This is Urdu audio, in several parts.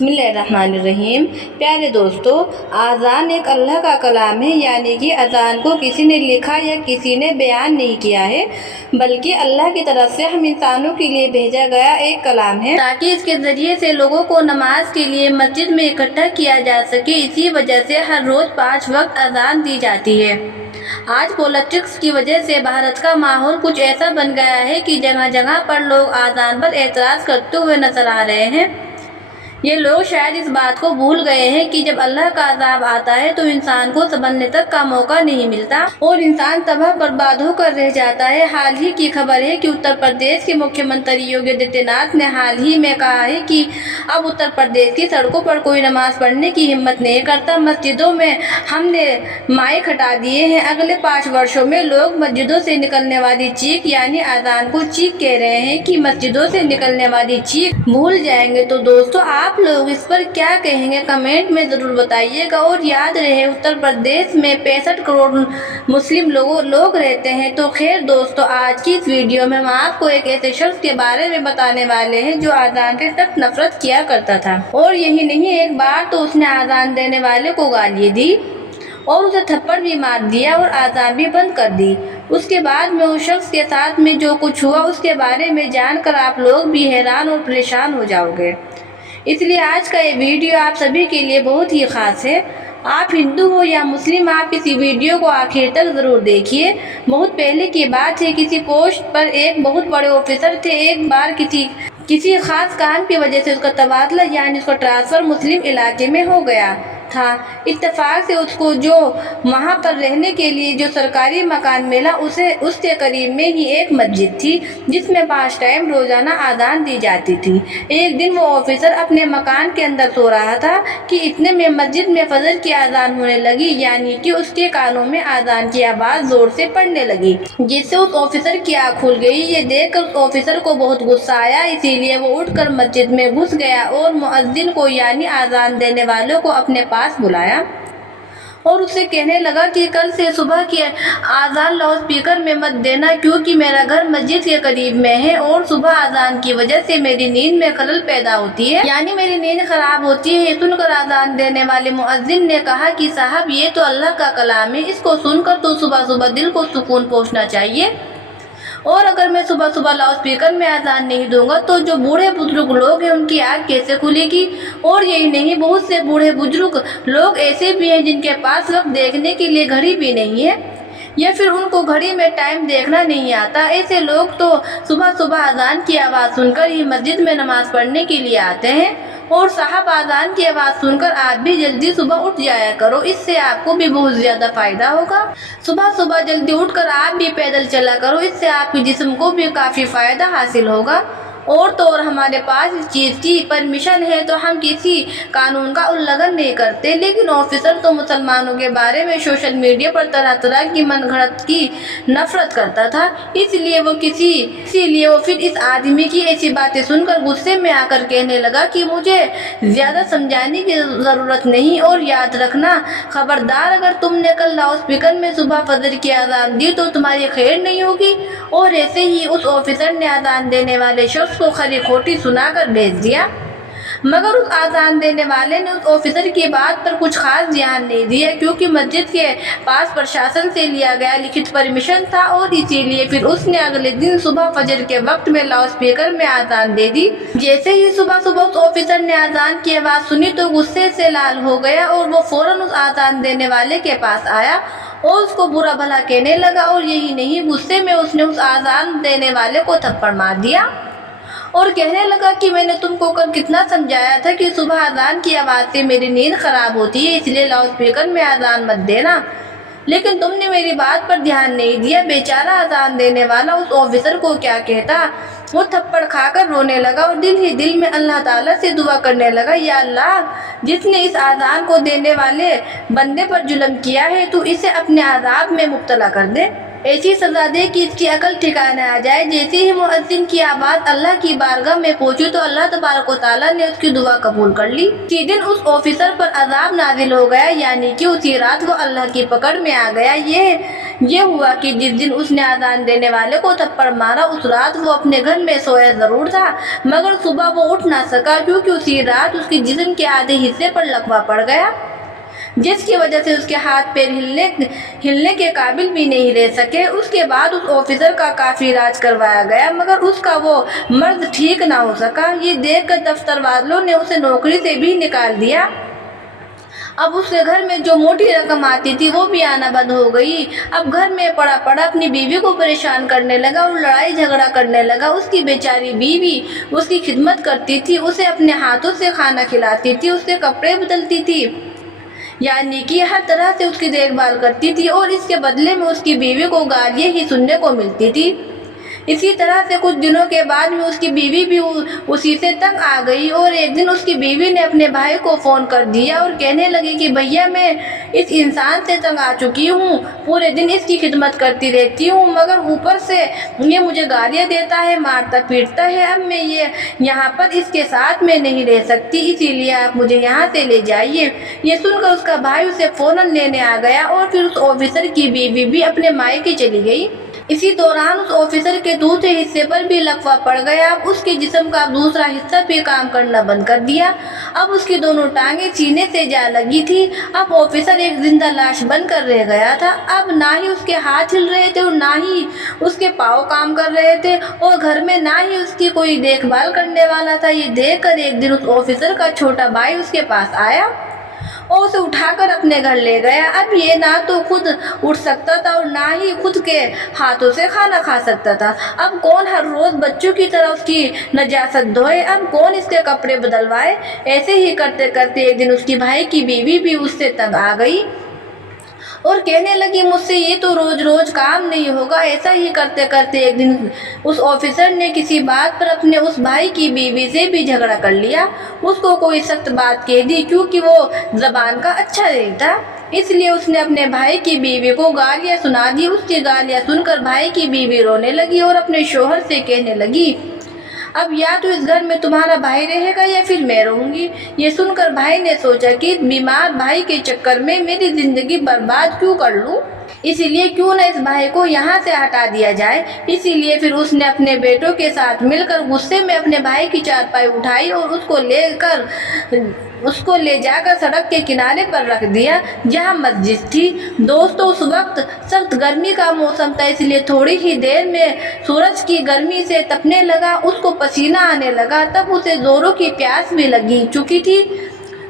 بسم اللہ الرحمن الرحیم۔ پیارے دوستو، اذان ایک اللہ کا کلام ہے، یعنی کہ اذان کو کسی نے لکھا یا کسی نے بیان نہیں کیا ہے، بلکہ اللہ کی طرف سے ہم انسانوں کے لیے بھیجا گیا ایک کلام ہے تاکہ اس کے ذریعے سے لوگوں کو نماز کے لیے مسجد میں اکٹھا کیا جا سکے۔ اسی وجہ سے ہر روز 5 وقت اذان دی جاتی ہے۔ آج پولیٹکس کی وجہ سے بھارت کا ماحول کچھ ایسا بن گیا ہے کہ جگہ جگہ پر لوگ اذان پر اعتراض کرتے ہوئے نظر آ رہے ہیں۔ یہ لوگ شاید اس بات کو بھول گئے ہیں کہ جب اللہ کا عذاب آتا ہے تو انسان کو سنبھلنے تک کا موقع نہیں ملتا اور انسان تباہ برباد ہو کر رہ جاتا ہے۔ حال ہی کی خبر ہے کہ اتر پردیش کے مکھیہ منتری یوگی آدتیہ ناتھ نے حال ہی میں کہا ہے کہ اب اتر پردیش کی سڑکوں پر کوئی نماز پڑھنے کی ہمت نہیں کرتا۔ مسجدوں میں ہم نے مائک ہٹا دیے ہیں۔ اگلے 5 برسوں میں لوگ مسجدوں سے نکلنے والی چیخ یعنی اذان کو چیخ کہہ رہے ہیں کہ مسجدوں سے نکلنے والی چیخ بھول جائیں گے۔ تو دوستو، آپ لوگ اس پر کیا کہیں گے؟ کمنٹ میں ضرور بتائیے گا۔ اور یاد رہے، اتر پردیش میں 65 کروڑ مسلم لوگ رہتے ہیں۔ تو خیر دوستو، آج کی اس ویڈیو میں ہم آپ کو ایک ایسے شخص کے بارے میں بتانے والے ہیں جو اذان سے سخت نفرت کیا کرتا تھا، اور یہی نہیں، ایک بار تو اس نے اذان دینے والے کو گالیاں دی اور اسے تھپڑ بھی مار دیا اور اذان بھی بند کر دی۔ اس کے بعد میں اس شخص کے ساتھ میں جو کچھ ہوا اس کے بارے میں جان کر آپ لوگ بھی حیران اور پریشان ہو جاؤ گے۔ اس لیے آج کا یہ ویڈیو آپ سبھی کے لیے بہت ہی خاص ہے۔ آپ ہندو ہو یا مسلم، آپ اسی ویڈیو کو آخر تک ضرور دیکھیے۔ بہت پہلے کی بات ہے، کسی پوسٹ پر ایک بہت بڑے آفیسر تھے۔ ایک بار کسی خاص کام کی وجہ سے اس کا تبادلہ یعنی اس کا ٹرانسفر مسلم علاقے میں ہو گیا تھا۔ اتفاق سے اس کو جو وہاں پر رہنے کے لیے جو سرکاری مکان ملا، اس کے قریب میں ہی ایک مسجد تھی جس میں 5 ٹائم روزانہ اذان دی جاتی تھی۔ ایک دن وہ آفیسر اپنے مکان کے اندر سو رہا تھا کہ اتنے میں مسجد میں فجر کی اذان ہونے لگی، یعنی کہ اس کے کانوں میں اذان کی آواز زور سے پڑنے لگی، جس سے اس آفیسر کی آنکھ کھل گئی۔ یہ دیکھ کر اس آفیسر کو بہت غصہ آیا، اسی لیے وہ اٹھ کر مسجد میں گھس گیا اور مؤذن کو یعنی اذان دینے والوں کو اپنے پاس بلایا اور اسے کہنے لگا کہ کل سے صبح کی اذان لاؤڈ اسپیکر میں مت دینا، کیونکہ میرا گھر مسجد کے قریب میں ہے اور صبح اذان کی وجہ سے میری نیند میں خلل پیدا ہوتی ہے، یعنی میری نیند خراب ہوتی ہے۔ یہ سن کر اذان دینے والے مؤذن نے کہا کہ صاحب، یہ تو اللہ کا کلام ہے، اس کو سن کر تو صبح صبح دل کو سکون پہنچنا چاہیے، اور اگر میں صبح صبح لاؤڈ اسپیکر میں اذان نہیں دوں گا تو جو بوڑھے بزرگ لوگ ہیں ان کی آنکھ کیسے کھلے گی؟ اور یہی نہیں، بہت سے بوڑھے بزرگ لوگ ایسے بھی ہیں جن کے پاس وقت دیکھنے کے لیے گھڑی بھی نہیں ہے، یا پھر ان کو گھڑی میں ٹائم دیکھنا نہیں آتا۔ ایسے لوگ تو صبح صبح اذان کی آواز سن کر ہی مسجد میں نماز پڑھنے کے لیے آتے ہیں۔ اور صاحب، اذان کی آواز سن کر آپ بھی جلدی صبح اٹھ جایا کرو، اس سے آپ کو بھی بہت زیادہ فائدہ ہوگا۔ صبح صبح جلدی اٹھ کر آپ بھی پیدل چلا کرو، اس سے آپ کے جسم کو بھی کافی فائدہ حاصل ہوگا۔ اور تو اور ہمارے پاس اس چیز کی پرمیشن ہے تو ہم کسی قانون کا الگھن نہیں کرتے، لیکن آفیسر تو مسلمانوں کے بارے میں سوشل میڈیا پر طرح طرح کی من گھڑت کی نفرت کرتا تھا، اسی لیے وہ پھر اس آدمی کی ایسی باتیں سن کر غصے میں آ کر کہنے لگا کہ مجھے زیادہ سمجھانے کی ضرورت نہیں، اور یاد رکھنا خبردار، اگر تم نے کل لاؤڈ اسپیکر میں صبح فجر کی اذان دی تو تمہاری خیر نہیں ہوگی۔ اور ایسے ہی اس آفیسر نے اذان دینے والے شخص کو کھری کھوٹی سنا کر بھیج دیا، مگر اس اذان دینے والے نے اس آفیسر کی بات پر کچھ خاص دھیان نہیں دیا، کیونکہ مسجد کے پاس پرشاسن سے لیا گیا لکھت پرمیشن تھا، اور اسی لیے پھر اس نے اگلے دن صبح فجر کے وقت میں لاؤڈ اسپیکر میں اذان دے دی۔ جیسے ہی صبح صبح اس آفیسر نے اذان کی آواز سنی تو غصے سے لال ہو گیا، اور وہ فوراً اس اذان دینے والے کے پاس آیا اور اس کو برا بھلا کہنے لگا، اور یہی نہیں، غصے میں اس نے اس اذان دینے والے کو تھپڑ مار دیا اور کہنے لگا کہ میں نے تم کو کل کتنا سمجھایا تھا کہ صبح اذان کی آواز سے میری نیند خراب ہوتی ہے، اس لیے لاؤڈ اسپیکر میں اذان مت دینا، لیکن تم نے میری بات پر دھیان نہیں دیا۔ بیچارہ اذان دینے والا اس آفیسر کو کیا کہتا، وہ تھپڑ کھا کر رونے لگا اور دل ہی دل میں اللہ تعالیٰ سے دعا کرنے لگا، یا اللہ، جس نے اس اذان کو دینے والے بندے پر ظلم کیا ہے تو اسے اپنے عذاب میں مبتلا کر دے، ایسی سزا دے کہ اس کی عقل ٹھکانے آ جائے۔ جیسے ہی مؤذن کی آواز اللہ کی بارگاہ میں پہنچی تو اللہ تبارک و تعالیٰ نے اس کی دعا قبول کر لی۔ اسی دن اس آفیسر پر عذاب نازل ہو گیا، یعنی کہ اسی رات وہ اللہ کی پکڑ میں آ گیا۔ یہ ہوا کہ جس دن اس نے اذان دینے والے کو تھپڑ مارا اس رات وہ اپنے گھر میں سویا ضرور تھا، مگر صبح وہ اٹھ نہ سکا کیونکہ اسی رات اس کے جسم کے آدھے حصے پر لکوہ پڑ گیا، جس کی وجہ سے اس کے ہاتھ پیر ہلنے کے قابل بھی نہیں رہ سکے۔ اس کے بعد اس آفیسر کا کافی علاج کروایا گیا مگر اس کا وہ مرض ٹھیک نہ ہو سکا۔ یہ دیکھ کر دفتر والوں نے اسے نوکری سے بھی نکال دیا۔ اب اس کے گھر میں جو موٹی رقم آتی تھی وہ بھی آنا بند ہو گئی۔ اب گھر میں پڑا پڑا اپنی بیوی کو پریشان کرنے لگا اور لڑائی جھگڑا کرنے لگا۔ اس کی بیچاری بیوی اس کی خدمت کرتی تھی، اسے اپنے ہاتھوں سے کھانا کھلاتی تھی، اس کے کپڑے بدلتی تھی، یعنی کہ ہر طرح سے اس کی دیکھ بھال کرتی تھی، اور اس کے بدلے میں اس کی بیوی کو گالیاں ہی سننے کو ملتی تھی۔ اسی طرح سے کچھ دنوں کے بعد میں اس کی بیوی بھی اسی سے تنگ آ گئی، اور ایک دن اس کی بیوی نے اپنے بھائی کو فون کر دیا اور کہنے لگی کہ بھیا میں اس انسان سے تنگ آ چکی ہوں، پورے دن اس کی خدمت کرتی رہتی ہوں مگر اوپر سے یہ مجھے گالیاں دیتا ہے، مارتا پیٹتا ہے، اب میں یہاں پر اس کے ساتھ میں نہیں رہ سکتی، اسی لیے آپ مجھے یہاں سے لے جائیے۔ یہ سن کر اس کا بھائی اسے فوراً لینے آ گیا اور پھر اس آفیسر کی بیوی بھی اپنے مائکے چلی گئی۔ اسی دوران اس آفیسر کے دوسرے حصے پر بھی لکوہ پڑ گیا، اب اس کے جسم کا دوسرا حصہ بھی کام کرنا بند کر دیا، اب اس کی دونوں ٹانگیں سینے سے جا لگی تھی، اب آفیسر ایک زندہ لاش بن کر رہ گیا تھا، اب نہ ہی اس کے ہاتھ ہل رہے تھے اور نہ ہی اس کے پاؤں کام کر رہے تھے، اور گھر میں نہ ہی اس کی کوئی دیکھ بھال کرنے والا تھا۔ یہ دیکھ کر ایک دن اس آفیسر کا چھوٹا بھائی اس کے پاس آیا اور اسے اٹھا کر اپنے گھر لے گیا۔ اب یہ نہ تو خود اٹھ سکتا تھا اور نہ ہی خود کے ہاتھوں سے کھانا کھا سکتا تھا، اب کون ہر روز بچوں کی طرح اس کی نجاست دھوئے، اب کون اس کے کپڑے بدلوائے۔ ایسے ہی کرتے کرتے ایک دن اس کی بھائی کی بیوی بھی اس سے تنگ آ گئی اور کہنے لگی مجھ سے یہ تو روز روز کام نہیں ہوگا۔ ایسا ہی کرتے کرتے ایک دن اس آفیسر نے کسی بات پر اپنے اس بھائی کی بیوی سے بھی جھگڑا کر لیا، اس کو کوئی سخت بات کہہ دی کیونکہ وہ زبان کا اچھا نہیں تھا، اس لیے اس نے اپنے بھائی کی بیوی کو گالیاں سنا دی۔ اس کی گالیاں سن کر بھائی کی بیوی رونے لگی اور اپنے شوہر سے کہنے لگی اب یا تو اس گھر میں تمہارا بھائی رہے گا یا پھر میں رہوں گی۔ یہ سن کر بھائی نے سوچا کہ اس بیمار بھائی کے چکر میں میری زندگی برباد کیوں کر لوں، اسی لیے کیوں نہ اس بھائی کو یہاں سے ہٹا دیا جائے۔ اسی لیے پھر اس نے اپنے بیٹوں کے ساتھ مل کر غصے میں اپنے بھائی کی چارپائی اٹھائی اور اس کو لے جا کر سڑک کے کنارے پر رکھ دیا جہاں مسجد تھی۔ دوستو اس وقت سخت گرمی کا موسم تھا، اس لیے تھوڑی ہی دیر میں سورج کی گرمی سے تپنے لگا، اس کو پسینہ آنے لگا، تب اسے زوروں کی پیاس بھی لگی چکی تھی،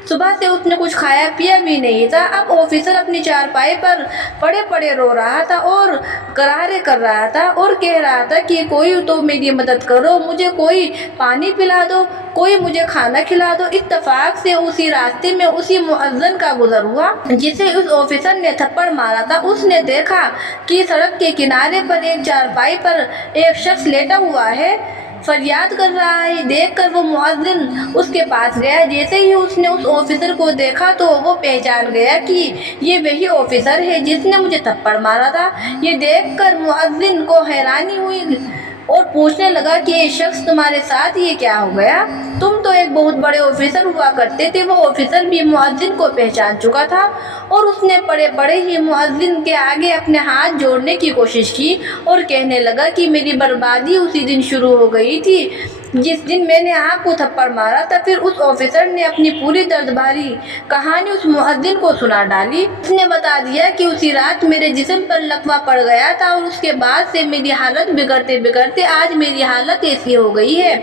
صبح سے اس نے کچھ کھایا پیا بھی نہیں تھا۔ اب آفیسر اپنی چارپائی پر پڑے پڑے رو رہا تھا اور کرارے کر رہا تھا اور کہہ رہا تھا کہ کوئی تو میری مدد کرو، مجھے کوئی پانی پلا دو، کوئی مجھے کھانا کھلا دو۔ اتفاق سے اسی راستے میں اسی مؤذن کا گزر ہوا جسے اس آفیسر نے تھپڑ مارا تھا۔ اس نے دیکھا کہ سڑک کے کنارے پر ایک چارپائی پر ایک شخص لیٹا ہوا ہے، فریاد کر رہا ہے۔ دیکھ کر وہ مؤذن اس کے پاس گیا، جیسے ہی اس نے اس آفیسر کو دیکھا تو وہ پہچان گیا کہ یہ وہی آفیسر ہے جس نے مجھے تھپڑ مارا تھا۔ یہ دیکھ کر مؤذن کو حیرانی ہوئی اور پوچھنے لگا کہ یہ شخص تمہارے ساتھ یہ کیا ہو گیا، تم تو ایک بہت بڑے آفیسر ہوا کرتے تھے۔ وہ آفیسر بھی مؤذن کو پہچان چکا تھا اور اس نے پڑے پڑے ہی مؤذن کے آگے اپنے ہاتھ جوڑنے کی کوشش کی اور کہنے لگا کہ میری بربادی اسی دن شروع ہو گئی تھی جس دن میں نے آپ کو تھپڑ مارا تھا۔ پھر اس آفیسر نے اپنی پوری درد بھری کہانی اس مؤذن کو سنا ڈالی۔ اس نے بتا دیا کہ اسی رات میرے جسم پر لکوہ پڑ گیا تھا اور اس کے بعد سے میری حالت بگڑتے بگڑتے آج میری حالت ایسی ہو گئی ہے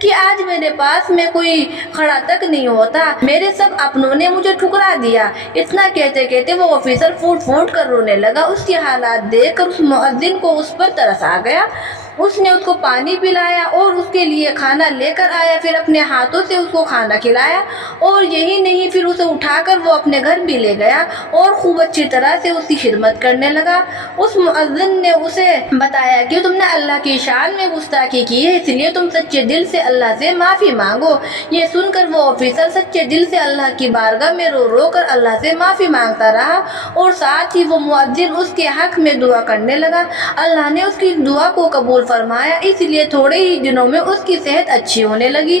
کہ آج میرے پاس میں کوئی کھڑا تک نہیں ہوتا، میرے سب اپنوں نے مجھے ٹھکرا دیا۔ اتنا کہتے کہتے وہ آفیسر پھوٹ پھوٹ کر رونے لگا۔ اس کی حالات دیکھ کر اس مؤذن کو اس پر ترس آ گیا، اس نے اس کو پانی پلایا اور اس کے لیے کھانا لے کر آیا، پھر اپنے ہاتھوں سے اس کو کھانا کھلایا، اور یہی نہیں پھر اسے اٹھا کر وہ اپنے گھر بھی لے گیا اور خوب اچھی طرح سے اس کی خدمت کرنے لگا۔ اس مؤذن نے اسے بتایا کہ تم نے اللہ کی شان میں گستاخی کی ہے، اس لیے تم سچے دل سے اللہ سے معافی مانگو۔ یہ سن کر وہ آفیسر سچے دل سے اللہ کی بارگاہ میں رو رو کر اللہ سے معافی مانگتا رہا اور ساتھ ہی وہ مؤذن اس کے حق میں دعا کرنے لگا۔ اللہ نے اس کی دعا کو قبول فرمایا، اس لیے تھوڑے ہی دنوں میں اس کی صحت اچھی ہونے لگی،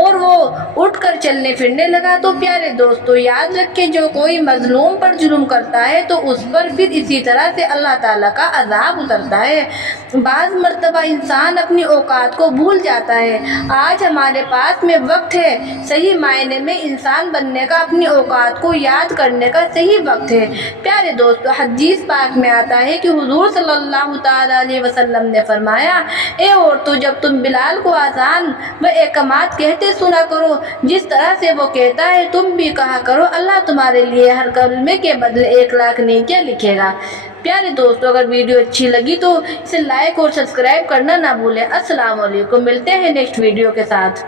اور وہ اٹھ کر چلنے پھرنے لگا۔ تو پیارے دوستو یاد رکھیں جو کوئی مظلوم پر ظلم کرتا ہے تو اس پر پھر اسی طرح سے اللہ تعالیٰ کا عذاب اترتا ہے۔ بعض مرتبہ انسان اپنی اوقات کو بھول جاتا ہے۔ آج ہمارے پاس میں وقت ہے، صحیح معنی میں انسان بننے کا، اپنی اوقات کو یاد کرنے کا صحیح وقت ہے۔ پیارے دوستو حدیث پاک میں آتا ہے کہ حضور صلی اللہ تعالیٰ علیہ وسلم نے فرمایا، اے عورتوں جب تم بلال کو اذان و اقامت کہتے سنا کرو جس طرح سے وہ کہتا ہے تم بھی کہا کرو، اللہ تمہارے لیے ہر کلمے کے بدلے 1,00,000 نیکیاں لکھے گا۔ پیارے دوستو اگر ویڈیو اچھی لگی تو اسے لائک اور سبسکرائب کرنا نہ بھولیں۔ السلام علیکم، ملتے ہیں نیکسٹ ویڈیو کے ساتھ۔